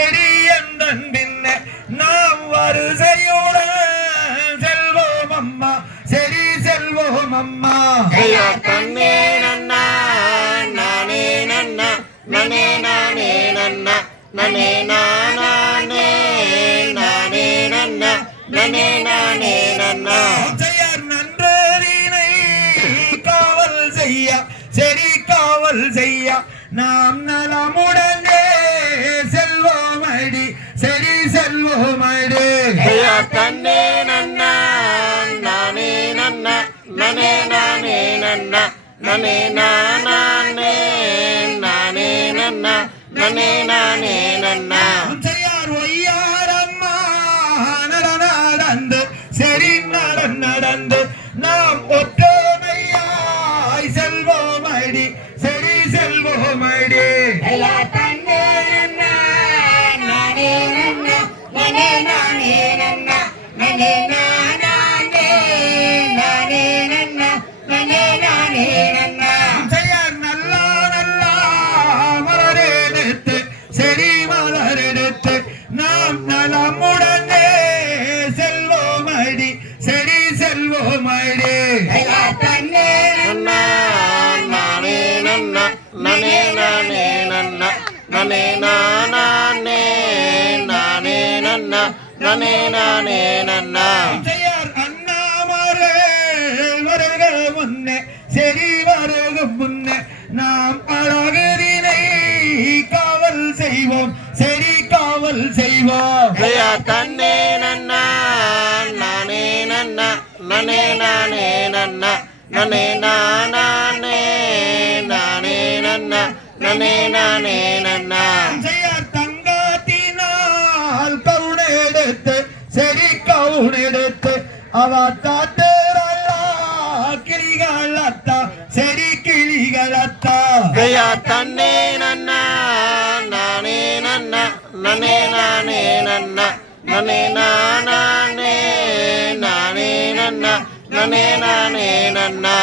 செடி எந்தன் பின்ன நாம் வரிசையுடன் செல்வோம் அம்மா செடி செல்வோம் அம்மா தன்னே நன்னா நானே நன்னா நனே நானே நன்னா நனே நானே நானே நன்னா நனே நானே நன்னா நன்றறினை காவல் செய்ய செடி காவல் செய்ய நாம் நலமுடனே செல்வோமடி செடி செல்வோமடி தன்னே நன்னா நானே நன்னா நனே நானே நன்னா நனே நானே நானே நன்னா நனே நானே நன்னா ஒய்யாரம்மா நடந்து செடி நடந்து நாம் ஒற்றுமையாய் செல்வோமடி செடி செல்வோமடி தன்னே நன்னா நானே நன்னா நனே நானே நன்னா நனே நானே நானே நன்னா நனே நானே நன்னா நல்லா நல்லா மலரெடுத்து செடி மலரெடுத்து நாம் நலமுடனே செல்வோமடி செடி செல்வோமடி தன்னே நன்னா நானே நன்னா நனே நானே நன்னா நனே நானே நானே நன்னா நனே நானே நன்னா அண்ணாமரே வருக முன்னே செடி வருக முன்னே நாம் அழகுதினை காவல் செய்வோம் செடி காவல் செய்வோம் தன்னே நன்னா நானே நன்னா நனே நானே நன்னா நனே நானே நானே நன்னா நனே நானே நன்னா தங்கத்தினால் கவுனெடுத்து செடி கவுனெடுத்து அவ தாத்தரல்லா கிளிகளத்தா செடி கிளிகளத்தா தன்னே நன்னா நானே நன்னா நனே நானே நன்னா நனே நானே நானே நன்னா நனே நானே நன்னா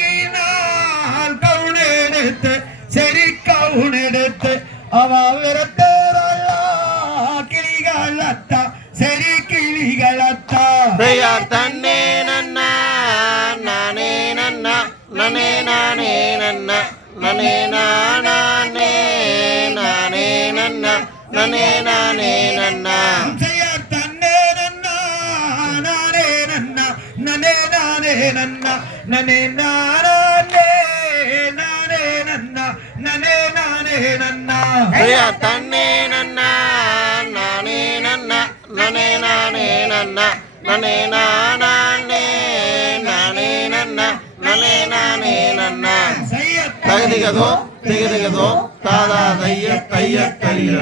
வெள்ளினால் கவுனெடுத்து செடி கவுனெடுத்து அவ விரத்தரல்லா கிளிகளத்தா செடி கிளிகளத்தா தன்னே நன்னா நானே நன்னா நனே நானே நன்னா நனே நானே நானே நன்னா நனே நானே நன்னா தன்னே நன்னா நானே நன்னா நனே நானே நன்னா நனே நானே நானே நன்னா நனே நானே நன்னா தன்னே நன்னா நானே நன்னா நனே நானே நன்னா நனே நானே நானே நன்னா நனே நானே நன்னா தகதிகதோ திகதிகதோ தாதா தைய தைய தரிகிற